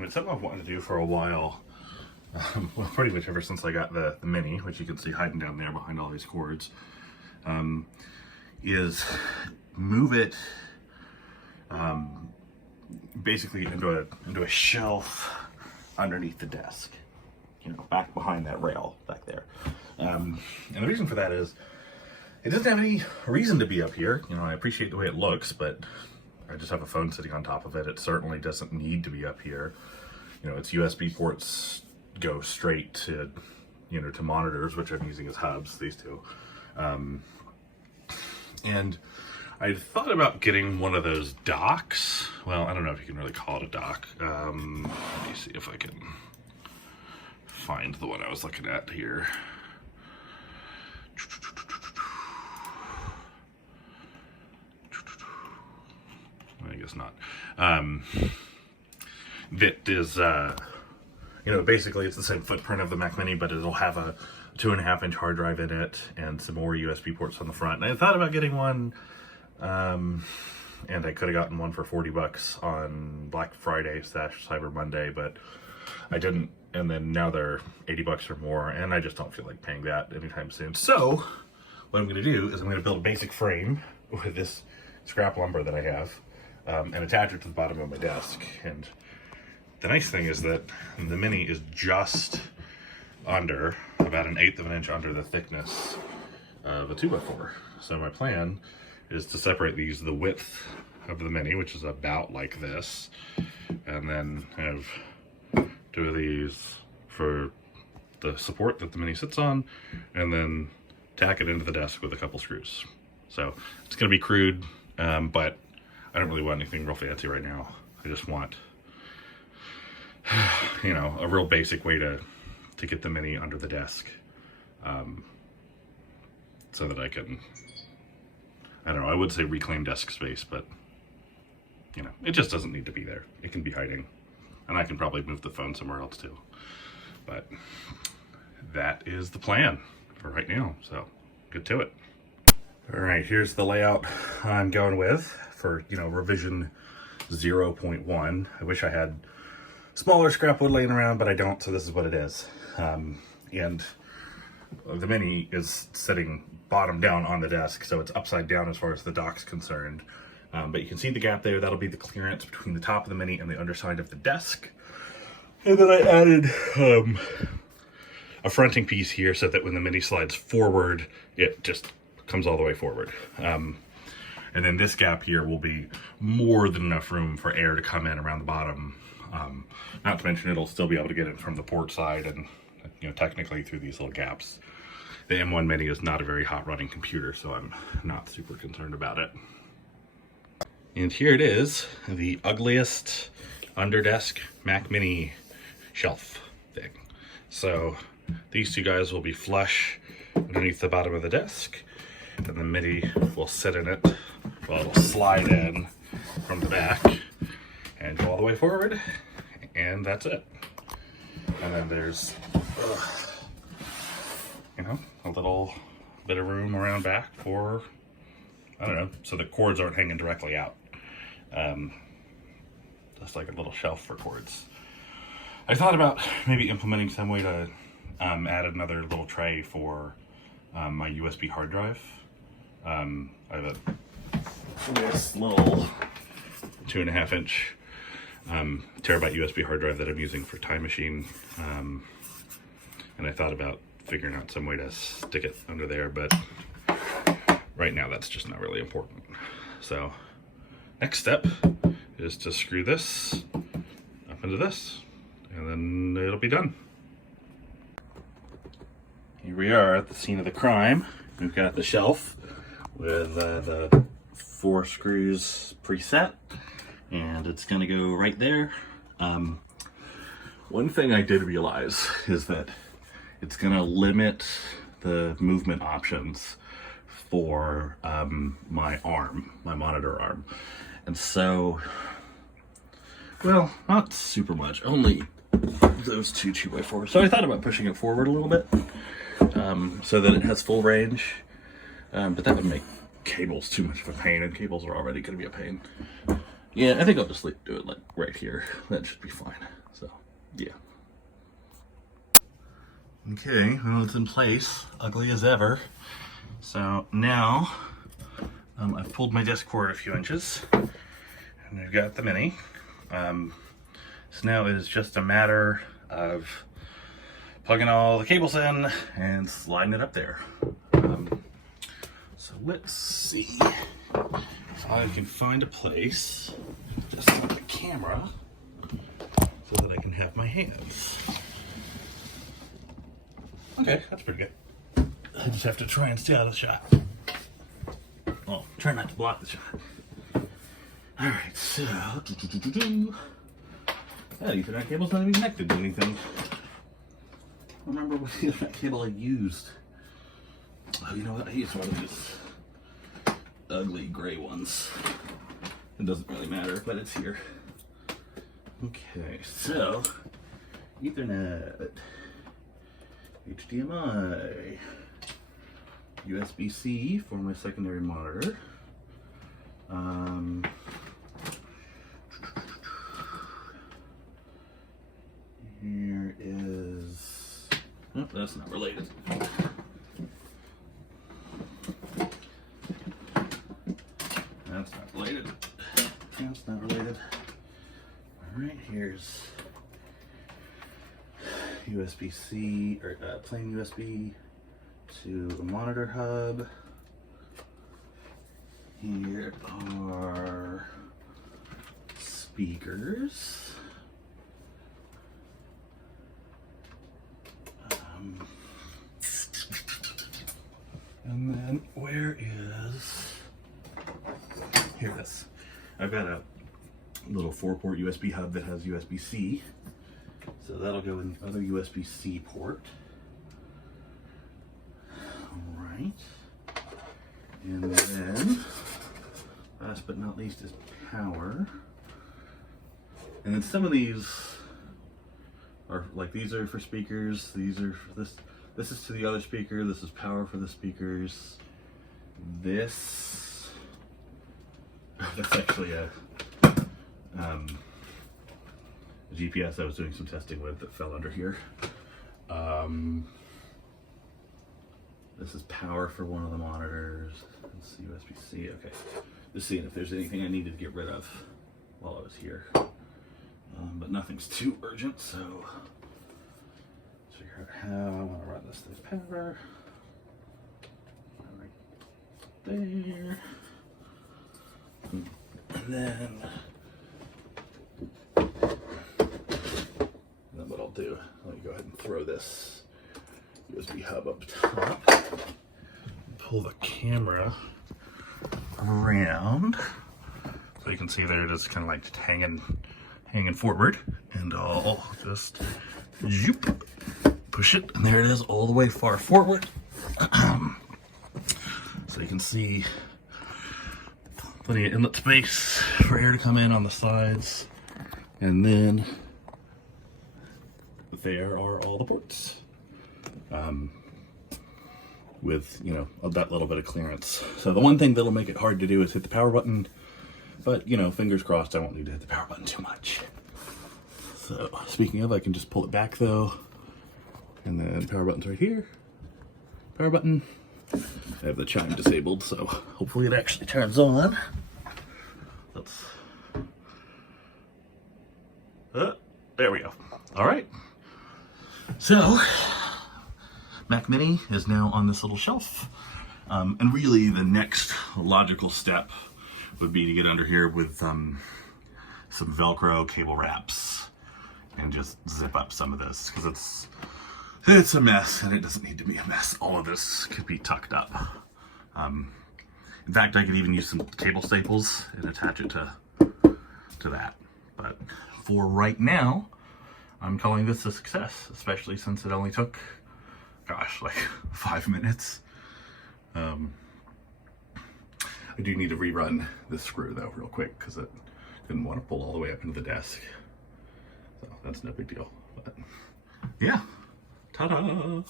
mean, it's something I've wanted to do for a while. Well, pretty much ever since I got the Mini, which you can see hiding down there behind all these cords, is move it basically into a shelf underneath the desk, you know, back behind that rail back there. And the reason for that is it doesn't have any reason to be up here. You know, I appreciate the way it looks, but I just have a phone sitting on top of it. It certainly doesn't need to be up here. You know, its USB ports go straight to, you know, to monitors, which I'm using as hubs, these two. And I thought about getting one of those docks. Well, I don't know if you can really call it a dock. Let me see if I can find the one I was looking at here. I guess not. That is, you know, basically it's the same footprint of the Mac Mini, but it'll have a 2.5-inch hard drive in it and some more USB ports on the front. And I thought about getting one, and I could have gotten one for $40 on Black Friday / Cyber Monday, but I didn't. And then now they're $80 or more, and I just don't feel like paying that anytime soon. So what I'm going to do is I'm going to build a basic frame with this scrap lumber that I have, and attach it to the bottom of my desk. And the nice thing is that the Mini is just under, about 1/8 of an inch under the thickness of a 2x4. So my plan is to separate these the width of the Mini, which is about like this, and then have 2 of these for the support that the Mini sits on, and then tack it into the desk with a couple screws. So it's going to be crude, but I don't really want anything real fancy right now. I just want, you know, a real basic way to get the Mini under the desk, so that I can, I don't know, I would say reclaim desk space, but, you know, it just doesn't need to be there. It can be hiding, and I can probably move the phone somewhere else too. But that is the plan for right now, so get to it. All right, here's the layout I'm going with for, you know, revision 0.1. I wish I had smaller scrap wood laying around, but I don't, so this is what it is. And the Mini is sitting bottom down on the desk, so it's upside down as far as the dock's concerned. But you can see the gap there. That'll be the clearance between the top of the Mini and the underside of the desk. And then I added a fronting piece here so that when the Mini slides forward, it just comes all the way forward. And then this gap here will be more than enough room for air to come in around the bottom. Not to mention it'll still be able to get in from the port side and, you know, technically through these little gaps. The M1 Mini is not a very hot running computer, so I'm not super concerned about it. And here it is, the ugliest underdesk Mac Mini shelf thing. So these two guys will be flush underneath the bottom of the desk, and the Mini will sit in it. Well, it'll slide in from the back and go all the way forward, and that's it. And then there's, you know, a little bit of room around back for, I don't know, so the cords aren't hanging directly out. Just like a little shelf for cords. I thought about maybe implementing some way to add another little tray for my USB hard drive. I have this little 2.5-inch terabyte USB hard drive that I'm using for Time Machine, and I thought about figuring out some way to stick it under there, but right now that's just not really important. So next step is to screw this up into this, and then it'll be done. Here we are at the scene of the crime. We've got the shelf with the 4 screws preset, and it's gonna go right there. One thing I did realize is that it's gonna limit the movement options for my arm, my monitor arm. And so, well, not super much, only those 2 2x4s. So I thought about pushing it forward a little bit, so that it has full range, but that would make cables too much of a pain, and cables are already gonna be a pain. Yeah, I think I'll just do it like right here. That should be fine. So, yeah. Okay, well, it's in place, ugly as ever. So now, I've pulled my desk forward a few inches, and we've got the Mini. So now it is just a matter of plugging all the cables in and sliding it up there. So let's see if I can find a place just to put the camera so that I can have my hands. Okay, that's pretty good. I just have to try and stay out of the shot. Well, try not to block the shot. Alright, so... That Ethernet cable's not even connected to anything. I don't remember what Ethernet cable I used. Oh, you know what? I used one of these ugly gray ones. It doesn't really matter, but it's here. Okay, so Ethernet, HDMI, USB-C for my secondary monitor. Here is, oh, that's not related. That's not related. That's not related. All right, here's USB-C, or plain USB to a monitor hub. Here are speakers. And then where is, here it is. I've got a little 4-port USB hub that has USB-C. So that'll go in the other USB-C port. All right. And then, last but not least, is power. And then some of these are, like, these are for speakers, these are for this. This is to the other speaker, this is power for the speakers. This, that's actually a GPS I was doing some testing with that fell under here. This is power for one of the monitors. It's USB-C, okay. Just seeing if there's anything I needed to get rid of while I was here. But nothing's too urgent, so let's figure out how I want to run this through power. Right there. And then what I'll do, let me go ahead and throw this USB hub up top. Pull the camera around so you can see there it is, kind of like just hanging forward, and I'll just zoop, push it, and there it is all the way far forward. So you can see plenty of inlet space for air to come in on the sides, and then there are all the ports with, you know, that little bit of clearance. So the one thing that'll make it hard to do is hit the power button, but, you know, fingers crossed I won't need to hit the power button too much. So speaking of, I can just pull it back though, and then power button's right here. Power button. I have the chime disabled, so hopefully it actually turns on. Let's, there we go. All right. So, Mac Mini is now on this little shelf. And really the next logical step would be to get under here with some Velcro cable wraps and just zip up some of this, because it's a mess and it doesn't need to be a mess. All of this could be tucked up. In fact, I could even use some cable staples and attach it to that. But for right now, I'm calling this a success, especially since it only took, gosh, like 5 minutes. I do need to rerun this screw though real quick, because it didn't want to pull all the way up into the desk. So that's no big deal. But yeah, ta-da!